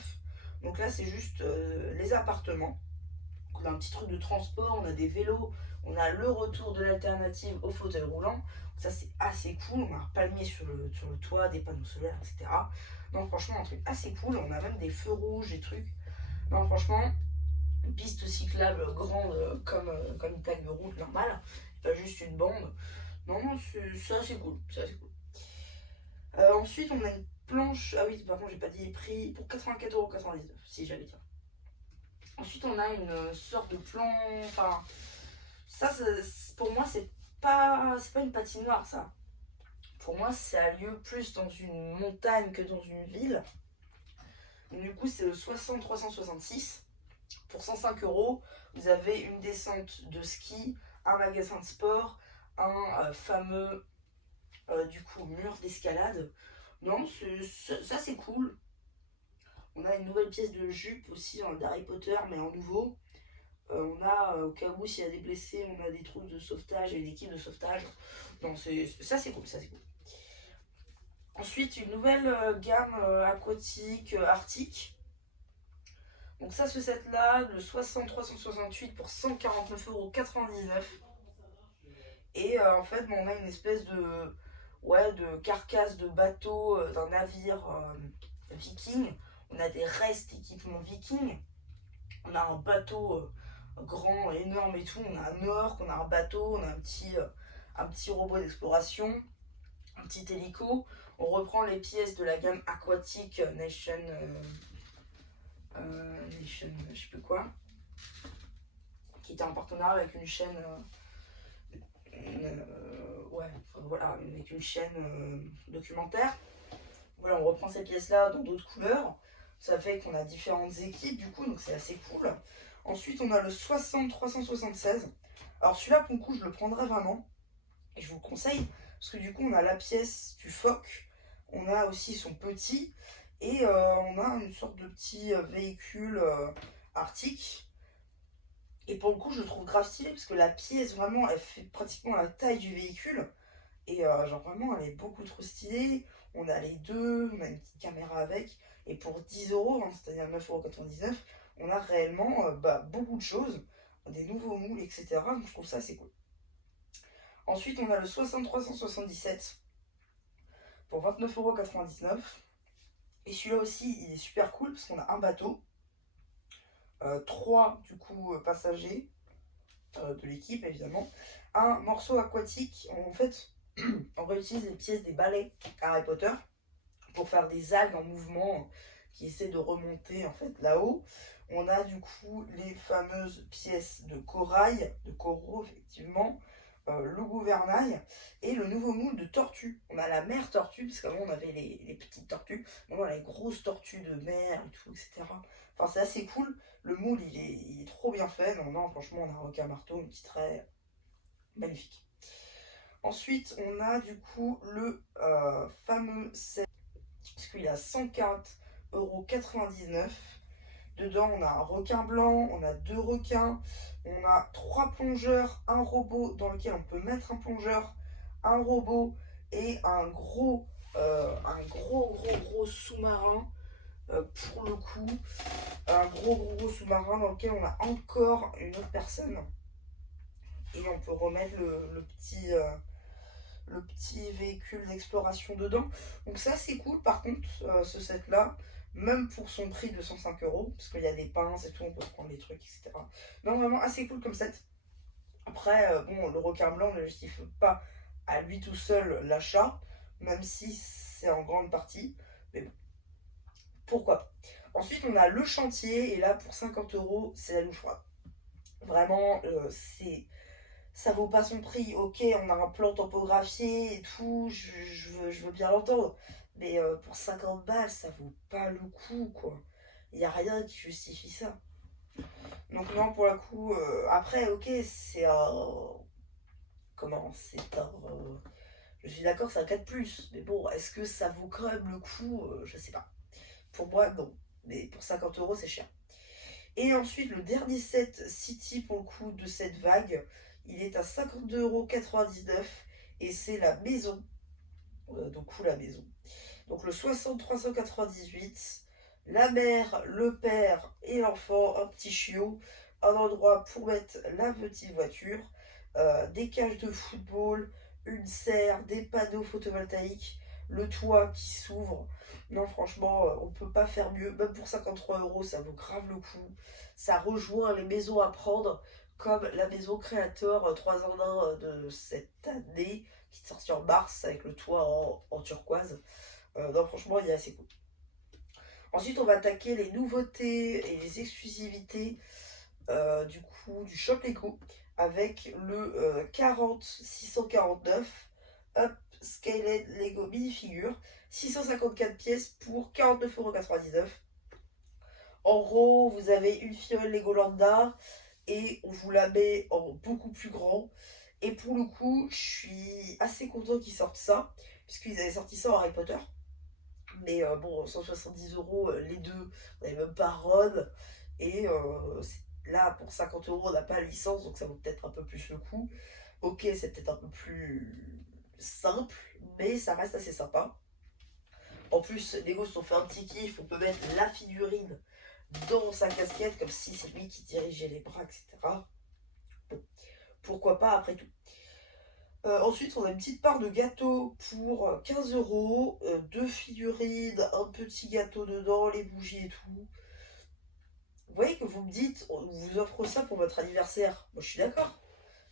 €. Donc là, c'est juste les appartements. Donc, on a un petit truc de transport, on a des vélos, on a le retour de l'alternative au fauteuil roulant. Donc ça, c'est assez cool. On a un palmier sur le toit, des panneaux solaires, etc. Donc franchement, un truc assez cool. On a même des feux rouges, des trucs. Non, franchement, une piste cyclable grande comme une plaque de route normale, pas juste une bande. Non, c'est assez cool. C'est assez cool. Ensuite, on a une planche. Ah oui, par contre, j'ai pas dit les prix pour 84,99 €, si j'allais dire. Ensuite, on a une sorte de plan. Enfin, ça, pour moi, c'est pas une patinoire, ça. Pour moi, ça a lieu plus dans une montagne que dans une ville. Donc, du coup, c'est le 60 366. Pour 105 €, vous avez une descente de ski, un magasin de sport, un fameux du coup mur d'escalade. Non, ça c'est cool. On a une nouvelle pièce de jupe aussi d'Harry Potter, mais en nouveau. On a, au cas où s'il y a des blessés, on a des trucs de sauvetage et une équipe de sauvetage. Non, ça c'est cool, ça c'est cool. Ensuite, une nouvelle gamme aquatique arctique. Donc ça, ce set-là, le 60 368 pour 149,99 €. Et en fait, on a une espèce de carcasse de bateau, d'un navire viking. On a des restes équipements viking. On a un bateau grand, énorme et tout. On a un orque, on a un bateau, on a un petit robot d'exploration, un petit hélico. On reprend les pièces de la gamme aquatique Nation, je sais plus quoi, qui était en partenariat avec une chaîne, voilà, avec une chaîne documentaire. Voilà, on reprend ces pièces-là dans d'autres couleurs. Ça fait qu'on a différentes équipes du coup, donc c'est assez cool. Ensuite, on a le 60 376. Alors celui-là, pour le coup, je le prendrai vraiment. Et je vous le conseille, parce que du coup, on a la pièce du phoque. On a aussi son petit. Et on a une sorte de petit véhicule Arctic. Et pour le coup, je le trouve grave stylé parce que la pièce, vraiment, elle fait pratiquement la taille du véhicule. Et genre, vraiment, elle est beaucoup trop stylée. On a les deux, on a une petite caméra avec. Et pour 10 euros, hein, c'est-à-dire 9,99 €, on a réellement beaucoup de choses, des nouveaux moules, etc. Donc, je trouve ça assez cool. Ensuite, on a le 6377 pour 29,99 €. Et celui-là aussi, il est super cool parce qu'on a un bateau, 3 du coup passagers de l'équipe évidemment, un morceau aquatique. En fait, on réutilise les pièces des balais Harry Potter pour faire des algues en mouvement qui essaient de remonter en fait là-haut. On a du coup les fameuses pièces de corail, de coraux effectivement, le gouvernail et le nouveau moule de tortue. On a la mer tortue, parce qu'avant on avait les petites tortues, maintenant on a les grosses tortues de mer et tout, etc. Enfin c'est assez cool, le moule il est trop bien fait. Non, non, franchement on a un requin marteau, une petite raie, magnifique. Ensuite on a du coup le fameux set, parce qu'il est à 104,99 €. Dedans, on a un requin blanc, on a 2 requins, on a 3 plongeurs, un robot dans lequel on peut mettre un plongeur, un robot et un gros sous-marin pour le coup. Un gros sous-marin dans lequel on a encore une autre personne. Et on peut remettre le petit véhicule d'exploration dedans. Donc ça c'est cool par contre, ce set là, même pour son prix de 105 €, parce qu'il y a des pinces et tout, on peut prendre les trucs, etc. Non, vraiment assez cool comme set. Après, bon, le requin blanc ne justifie pas à lui tout seul l'achat, même si c'est en grande partie, mais bon, pourquoi pas. Ensuite on a le chantier, et là pour 50 €, c'est la douche froide. Vraiment, ça vaut pas son prix. Ok, on a un plan topographié et tout, je veux bien l'entendre. Mais pour 50 balles, ça vaut pas le coup, quoi. Il n'y a rien qui justifie ça. Donc non, pour le coup, après, ok, c'est un... Comment? C'est un... je suis d'accord, c'est un 4+. Mais bon, est-ce que ça vaut quand même le coup? Je sais pas. Pour moi, non. Mais pour 50 €, c'est cher. Et ensuite, le dernier set City, pour le coup, de cette vague, il est à 52,99 € et c'est la maison. Donc, où la maison? Donc, le 6398, la mère, le père et l'enfant, un petit chiot, un endroit pour mettre la petite voiture, des cages de football, une serre, des panneaux photovoltaïques, le toit qui s'ouvre. Non, franchement, on peut pas faire mieux. Même pour 53 €, ça vaut grave le coup. Ça rejoint les maisons à prendre, comme la maison créateur 3 en 1 de cette année, qui est sortie en mars avec le toit en turquoise. Non, franchement, il est assez cool. Ensuite, on va attaquer les nouveautés et les exclusivités du coup du Shop Lego avec le 649 Upscaled Lego Minifigure, 654 pièces pour 49,99 €. En gros, vous avez une fiole Lego lambda et on vous la met en beaucoup plus grand. Et pour le coup, je suis assez content qu'ils sortent ça, puisqu'ils avaient sorti ça en Harry Potter. Mais bon, 170 € les deux, on n'avait même pas Ron. Et là, pour 50 €, on n'a pas la licence, donc ça vaut peut-être un peu plus le coup. Ok, c'est peut-être un peu plus simple, mais ça reste assez sympa. En plus, les gosses ont fait un petit kiff, on peut mettre la figurine dans sa casquette, comme si c'est lui qui dirigeait les bras, etc. Bon, pourquoi pas après tout. Ensuite, on a une petite part de gâteau pour 15 €, deux figurines, un petit gâteau dedans, les bougies et tout. Vous voyez que vous me dites, on vous offre ça pour votre anniversaire. Moi, je suis d'accord.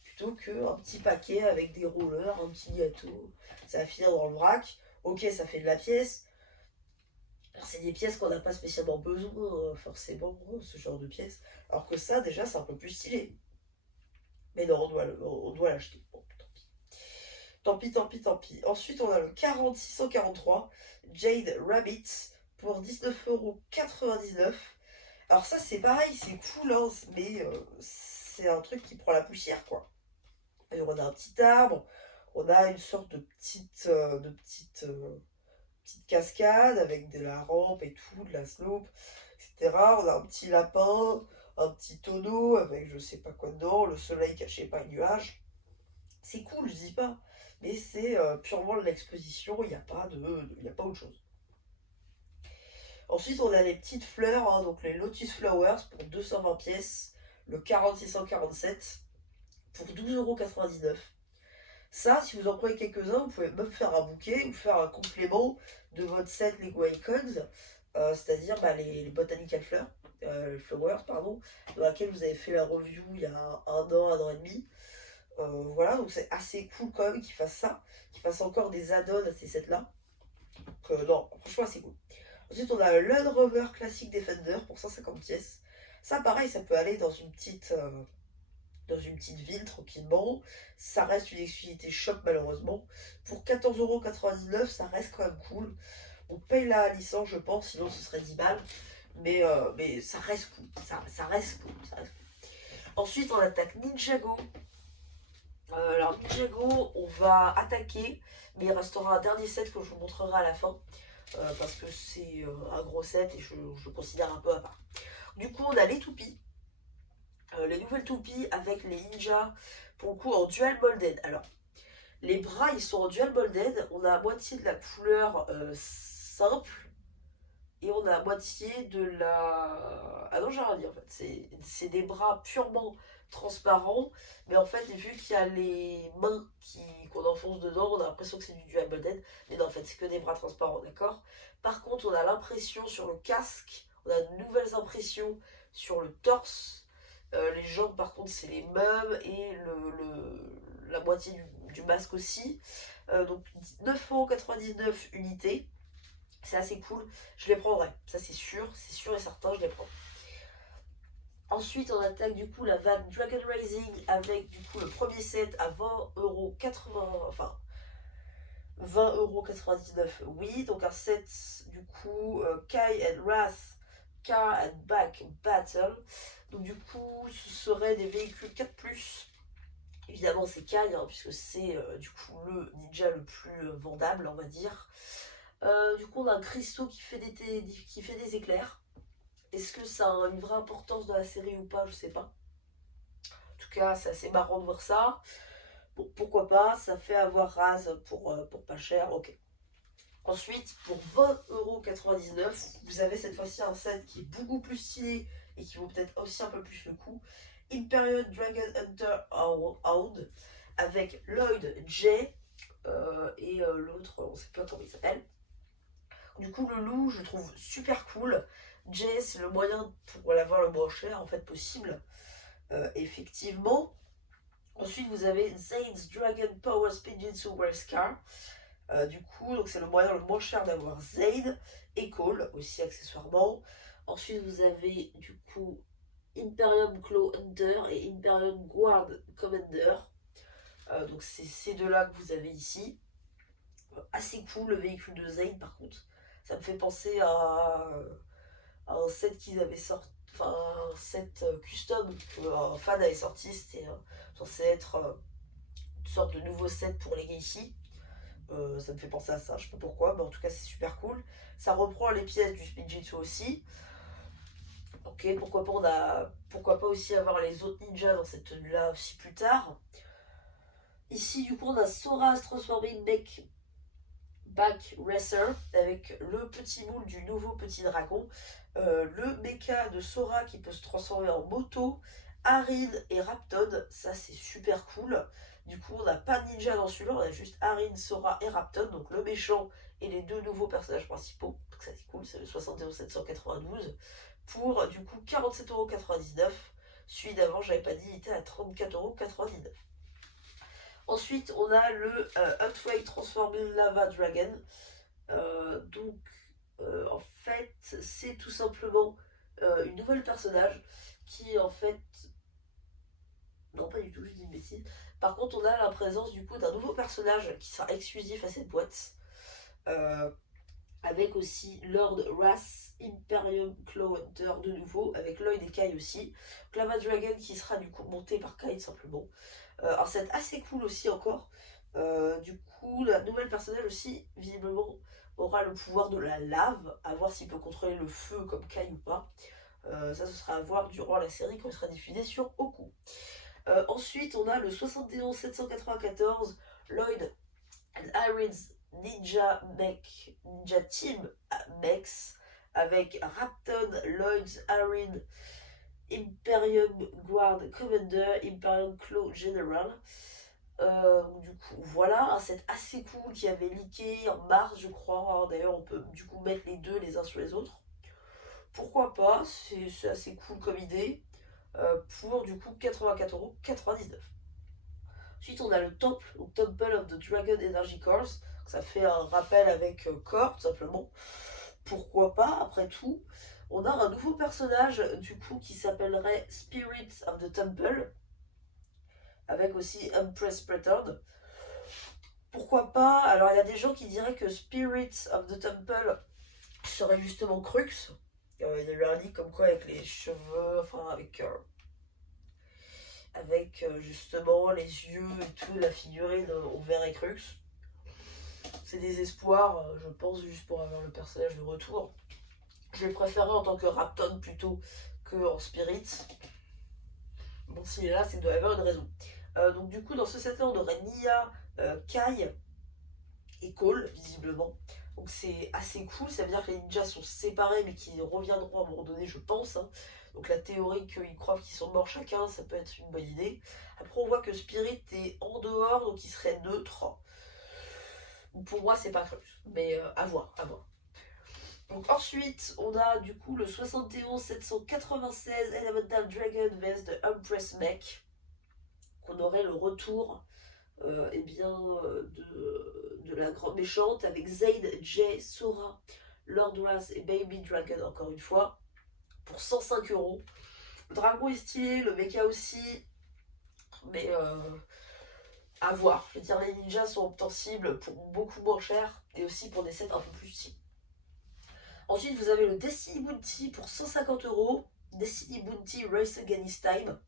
Plutôt qu'un petit paquet avec des rollers, un petit gâteau, ça va finir dans le vrac. Ok, ça fait de la pièce. Alors, c'est des pièces qu'on n'a pas spécialement besoin, forcément, ce genre de pièces. Alors que ça, déjà, c'est un peu plus stylé. Mais non, on doit l'acheter. Bon, tant pis, tant pis, tant pis. Ensuite, on a le 643 Jade Rabbit pour 19,99 €. Alors ça, c'est pareil, c'est cool, hein, mais c'est un truc qui prend la poussière, quoi. Et on a un petit arbre, on a une sorte de petite petite cascade avec de la rampe et tout, de la slope, etc. On a un petit lapin, un petit tonneau avec je sais pas quoi dedans, le soleil caché par les nuages. C'est cool, je dis pas, mais c'est purement de l'exposition, il n'y a pas il a pas autre chose. Ensuite, on a les petites fleurs, hein, donc les Lotus Flowers pour 220 pièces, le 4647 pour 12,99 €. Ça, si vous en prenez quelques-uns, vous pouvez même faire un bouquet ou faire un complément de votre set Lego Icons, c'est-à-dire bah, les Botanical Flowers, pardon, dans laquelle vous avez fait la review il y a un an et demi. Voilà, donc c'est assez cool quand même qu'ils fassent ça, qu'ils fassent encore des add-ons à ces sets-là. Donc non, franchement, c'est cool. Ensuite, on a le Land Rover Classic Defender pour 150 pièces. Ça, pareil, ça peut aller dans une petite ville tranquillement. Ça reste une exclusivité shop malheureusement. Pour 14,99 €, ça reste quand même cool. On paye la licence, je pense, sinon ce serait 10 balles. Mais ça reste cool. Ça reste cool. Ça reste cool. Ensuite, on attaque Ninjago. Alors, Ninjago, on va attaquer, mais il restera un dernier set que je vous montrerai à la fin. Parce que c'est un gros set et je le considère un peu à part. Du coup, on a les toupies. Les nouvelles toupies avec les ninjas, pour le coup, en dual molded. Alors, les bras, ils sont en dual molded. On a à moitié de la couleur simple. Et on a à moitié de la... Ah non, j'ai rien dit en fait. C'est des bras purement transparents. Mais en fait, vu qu'il y a les mains qu'on enfonce dedans, on a l'impression que c'est du dual molded. Mais non, en fait, c'est que des bras transparents, d'accord? Par contre, on a l'impression sur le casque. On a de nouvelles impressions sur le torse. Les jambes, par contre, c'est les mêmes. Et la moitié du masque aussi. Donc, 9,99 € unités. C'est assez cool, je les prendrai, ça c'est sûr et certain, je les prends. Ensuite, on attaque du coup la vague Dragon Rising avec du coup le premier set à 20,80 €, enfin 20,99 €, oui. Donc un set du coup Kai and Wrath, Car and Back Battle. Donc du coup, ce serait des véhicules 4+. Évidemment, c'est Kai, hein, puisque c'est du coup le ninja le plus vendable, on va dire. Du coup, on a un cristaux qui fait des éclairs. Est-ce que ça a une vraie importance dans la série ou pas? Je sais pas. En tout cas, c'est assez marrant de voir ça. Bon, pourquoi pas, ça fait avoir Raz pour pas cher, ok. Ensuite, pour 20,99 €, vous avez cette fois-ci un set qui est beaucoup plus stylé et qui vaut peut-être aussi un peu plus le coup. Imperial Dragon Hunter Hound avec Lloyd J et l'autre, on sait pas comment il s'appelle. Du coup, le loup, je le trouve super cool. Jay, c'est le moyen pour l'avoir le moins cher, en fait, possible. Effectivement. Ensuite, vous avez Zane's Dragon Power Spinjitzu Scar. Du coup, donc c'est le moyen le moins cher d'avoir Zane et Cole, aussi accessoirement. Ensuite, vous avez, du coup, Imperium Claw Hunter et Imperium Guard Commander. Donc, c'est ces deux-là que vous avez ici. Assez cool, le véhicule de Zane, par contre. Ça me fait penser à un set qu'ils avaient sorti, enfin un set custom qu'un fan avait sorti. C'était censé être une sorte de nouveau set pour les Geishi. Ça me fait penser à ça, je sais pas pourquoi, mais en tout cas c'est super cool. Ça reprend les pièces du Spinjitzu aussi. Ok, pourquoi pas aussi avoir les autres ninjas dans cette tenue là aussi plus tard. Ici du coup on a Sora's Transforming Back Racer avec le petit moule du nouveau petit dragon, le mecha de Sora qui peut se transformer en moto, Arin et Rapton, ça c'est super cool. Du coup on n'a pas de ninja dans celui-là, on a juste Arin, Sora et Rapton, donc le méchant et les deux nouveaux personnages principaux, donc ça c'est cool, c'est le 71,792 pour du coup 47,99 €. Celui d'avant, j'avais pas dit, il était à 34,99 €. Ensuite, on a le Huntway Transforming Lava Dragon. En fait, c'est tout simplement une nouvelle personnage qui, en fait... Non, pas du tout, je dis une bêtise. Par contre, on a la présence, du coup, d'un nouveau personnage qui sera exclusif à cette boîte. Avec aussi Lord Wrath, Imperium Claw Hunter de nouveau, avec Lloyd et Kai aussi. Lava Dragon qui sera, du coup, monté par Kai, simplement. Un set assez cool aussi encore. Du coup, la nouvelle personnage aussi, visiblement, aura le pouvoir de la lave, à voir s'il peut contrôler le feu comme Kai ou pas. Ça, ce sera à voir durant la série quand il sera diffusé sur Oku. Ensuite, on a le 71 794 Lloyd and Iris Ninja Team Mex avec Rapton, Lloyd's Arid, Imperium Guard Commander, Imperium Claw General. Du coup, voilà un set assez cool qui avait leaké en mars, je crois. D'ailleurs, on peut du coup mettre les deux les uns sur les autres. Pourquoi pas, c'est assez cool comme idée. Pour du coup 84,99€. Ensuite, on a le temple, ou Temple of the Dragon Energy Cores. Ça fait un rappel avec Core, tout simplement. Pourquoi pas, après tout. On a un nouveau personnage, du coup, qui s'appellerait Spirits of the Temple. Avec aussi Empress Pretorn. Pourquoi pas. Alors, il y a des gens qui diraient que Spirits of the Temple serait justement Crux. Il y a eu un leak comme quoi avec les cheveux, enfin avec justement les yeux et tout, la figurine, on verrait Crux. C'est des espoirs, je pense, juste pour avoir le personnage de retour. Je l'ai préféré en tant que Rapton plutôt que en Spirit. Bon, s'il est là, c'est qu'il doit y avoir une raison. Donc du coup, dans ce set-là, on aurait Nia, Kai et Cole, visiblement. Donc c'est assez cool, ça veut dire que les ninjas sont séparés mais qu'ils reviendront à un moment donné, je pense. Hein. Donc la théorie qu'ils croient qu'ils sont morts chacun, ça peut être une bonne idée. Après on voit que Spirit est en dehors, donc il serait neutre. Pour moi c'est pas Crux, mais à voir, à voir. Donc ensuite on a du coup le 71 796 Elemental Dragon vs de Empress Mech. Qu'on aurait le retour eh bien, de la grande méchante avec Zayd, Jay, Sora, Lord Wrath et Baby Dragon encore une fois pour 105€. Le dragon est stylé, le mecha aussi, mais à voir. Je veux dire, les ninjas sont obtensibles pour beaucoup moins cher et aussi pour des sets un peu plus petits. Ensuite, vous avez le Destiny Bounty pour 150€. Destiny Bounty Race Against Time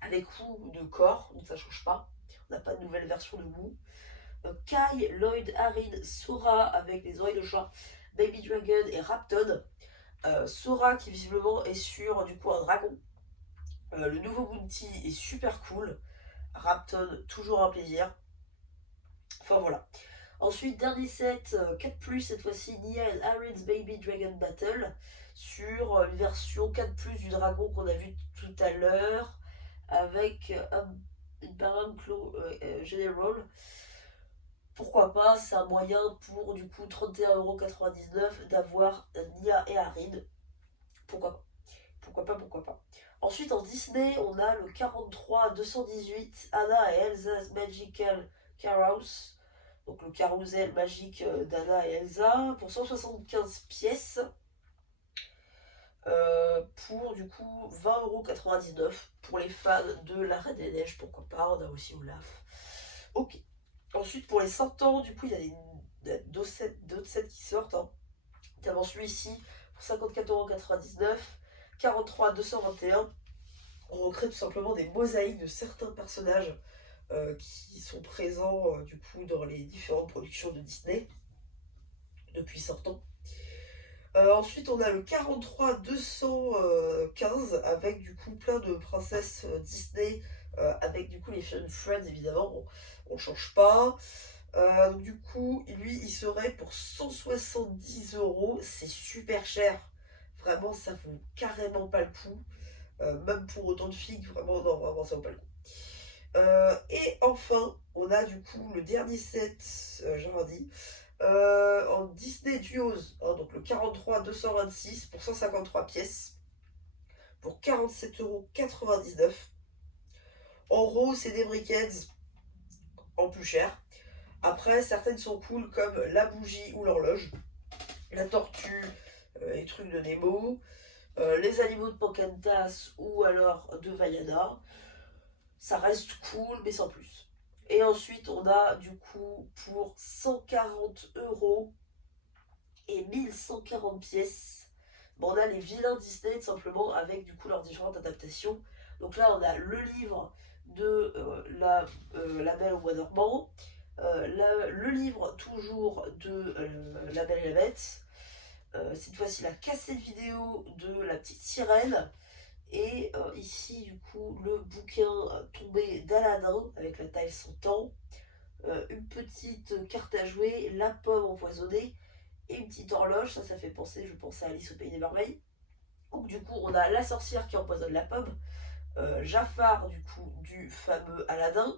avec roue de corps, donc ça change pas. On n'a pas de nouvelle version de Wu. Kai, Lloyd, Arid, Sora avec les oreilles de chat, Baby Dragon et Rapton. Sora qui visiblement est sur du coup un dragon. Le nouveau Bounty est super cool. Rapton, toujours un plaisir. Enfin voilà. Ensuite, dernier set, 4+, cette fois-ci, Nia and Arid's Baby Dragon Battle. Sur une version 4+, du dragon qu'on a vu tout à l'heure. Avec une Baron Claw General. Pourquoi pas, c'est un moyen pour du coup 31,99€ d'avoir Nia et Arid. Pourquoi pas. Pourquoi pas, pourquoi pas. Ensuite en Disney, on a le 43-218 Anna et Elsa's Magical Carouse. Donc le carrousel magique d'Anna et Elsa pour 175 pièces. Pour du coup 20,99€ pour les fans de la Reine des Neiges, pourquoi pas, on a aussi Olaf. Ok. Ensuite pour les 100 ans, du coup il y a d'autres sets qui sortent. Hein. Notamment celui-ci pour 54,99€, 43,221€. On recrée tout simplement des mosaïques de certains personnages qui sont présents du coup dans les différentes productions de Disney depuis 100 ans. Ensuite, on a le 43-215 avec du coup plein de princesses Disney, avec du coup les Friends évidemment, on change pas. Donc, du coup, lui, il serait pour 170€, c'est super cher. Vraiment, ça vaut carrément pas le coup. Même pour autant de figues, vraiment, non, vraiment, ça vaut pas le coup. Et enfin, on a du coup le dernier set, j'en dis. En Disney Duos, hein, donc le 43-226 pour 153 pièces, pour 47,99€. En rose, c'est des briquettes en plus cher. Après, certaines sont cool comme la bougie ou l'horloge, la tortue, les trucs de Nemo, les animaux de Pocahontas ou alors de Vaiana. Ça reste cool, mais sans plus. Et ensuite, on a du coup pour 140€ et 1140 pièces. Bon, on a les vilains Disney tout simplement avec du coup leurs différentes adaptations. Donc là, on a le livre de la Belle au bois dormant, Le livre toujours de La Belle et la Bête. Cette fois-ci la cassette vidéo de La Petite Sirène. Et ici du coup le bouquin tombé d'Aladin avec la taille sans temps. Une petite carte à jouer, la pomme empoisonnée et une petite horloge. Ça fait penser, je pense, à Alice au Pays des Merveilles. Donc du coup on a la sorcière qui empoisonne la pomme, Jafar du coup du fameux Aladin,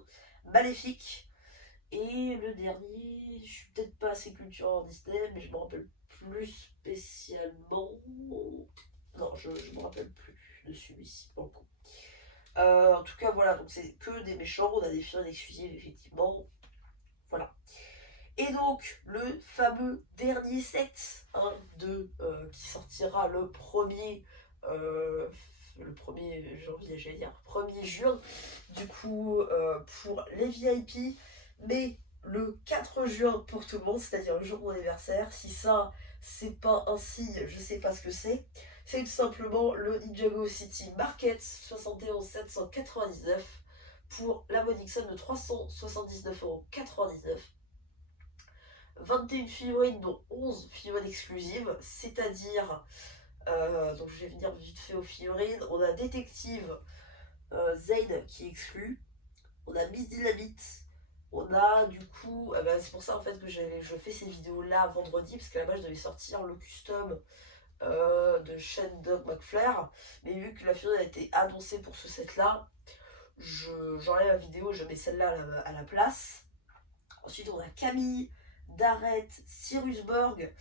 Maléfique, et le dernier, je suis peut-être pas assez culture en Disney, mais je me rappelle plus spécialement. Non, je me rappelle plus de celui-ci pour le coup. En tout cas voilà, donc c'est que des méchants, on a des figurines exclusives effectivement. Voilà. Et donc le fameux dernier set hein, qui sortira le 1er janvier, j'allais dire 1er juin, du coup pour les VIP, mais le 4 juin pour tout le monde, c'est-à-dire le jour de mon anniversaire. Si ça c'est pas un signe, je sais pas ce que c'est. C'est tout simplement le Ninjago City Market 71 799 pour la modique somme de 379,99 €. 21 figurines dont 11 figurines exclusives, c'est-à-dire, donc je vais venir vite fait aux figurines. On a Détective Zane qui est exclu, on a Miss Dynamite, on a du coup, c'est pour ça en fait que je fais ces vidéos là vendredi, parce qu'à la base je devais sortir le custom de Shane Dog McFlair, mais vu que la figurine a été annoncée pour ce set là, j'enlève la vidéo, je mets celle-là à la place. Ensuite on a Camille, Darrett, Cyrus Borg,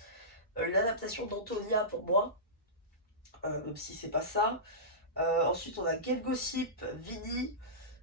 une adaptation d'Antonia pour moi, même si c'est pas ça. Ensuite on a Game Gossip, Vinny,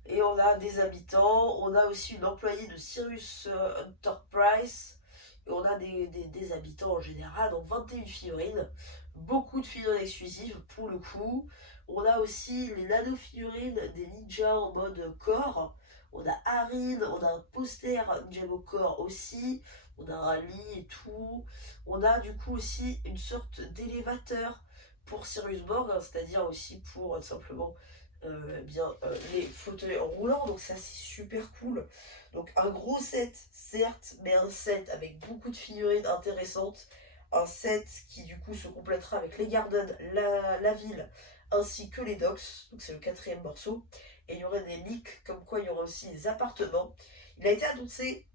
et on a des habitants. On a aussi une employée de Cyrus Enterprise, et on a des habitants en général. Donc 21 figurines, beaucoup de figurines exclusives pour le coup. On a aussi les nano-figurines des ninjas en mode corps. On a Arin, on a un poster Ninjago Corps aussi. On a un lit et tout. On a du coup aussi une sorte d'élévateur pour Cyrus Borg, hein, c'est-à-dire aussi pour simplement les fauteuils roulants. Donc ça c'est super cool. Donc un gros set certes, mais un set avec beaucoup de figurines intéressantes. Un set qui du coup se complétera avec les gardens, la ville, ainsi que les docks. Donc c'est le 4e morceau. Et il y aurait des leaks comme quoi il y aura aussi des appartements. Il a été annoncé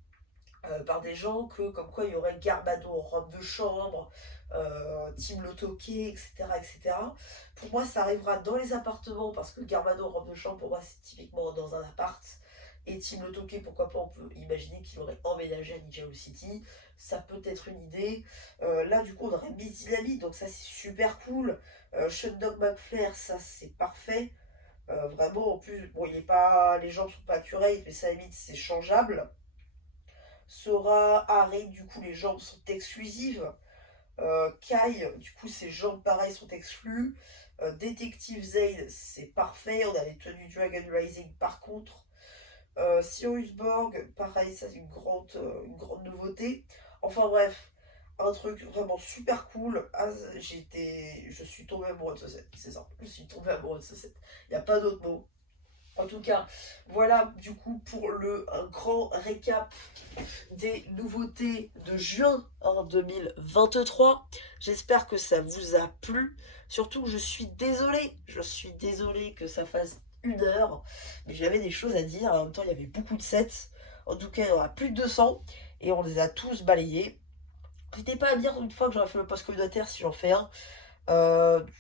par des gens que comme quoi il y aurait Garbado en robe de chambre, Team Lotoke, etc., etc. Pour moi ça arrivera dans les appartements, parce que Garbado en robe de chambre pour moi c'est typiquement dans un appart. Et Team Lotoke, pourquoi pas, on peut imaginer qu'il aurait emménagé à Ninjago City. Ça peut être une idée. Là du coup on aurait Miss Dynamite, donc ça c'est super cool. Sean Dog McFlair, ça c'est parfait. Vraiment en plus, bon il est pas, les jambes sont pas accurate, mais ça limite c'est changeable. Sora, Harry, du coup les jambes sont exclusives. Kai, du coup ses jambes pareil sont exclues. Détective Zane, c'est parfait. On a les tenues Dragon Rising par contre. Cyrus Borg, pareil, ça c'est une grande nouveauté. Enfin bref, un truc vraiment super cool. Ah, je suis tombée amoureuse de ce set, c'est ça. Je suis tombée amoureuse de ce set. Il n'y a pas d'autre mot. En tout cas, voilà du coup pour un grand récap des nouveautés de juin 2023. J'espère que ça vous a plu. Surtout, je suis désolée que ça fasse 1 heure, mais j'avais des choses à dire. En même temps, il y avait beaucoup de sets. En tout cas, il y en a plus de 200 et on les a tous balayés. N'hésitez pas à me dire une fois que j'aurai fait le post communautaire, si j'en fais un,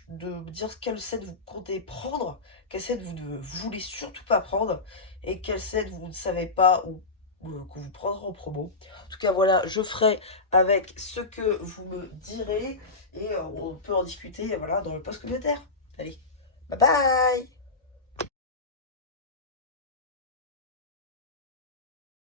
de me dire quel set vous comptez prendre, quel set vous ne voulez surtout pas prendre, et quel set vous ne savez pas ou que vous prendrez en promo. En tout cas voilà, je ferai avec ce que vous me direz, et on peut en discuter voilà, dans le post communautaire. Allez, bye bye.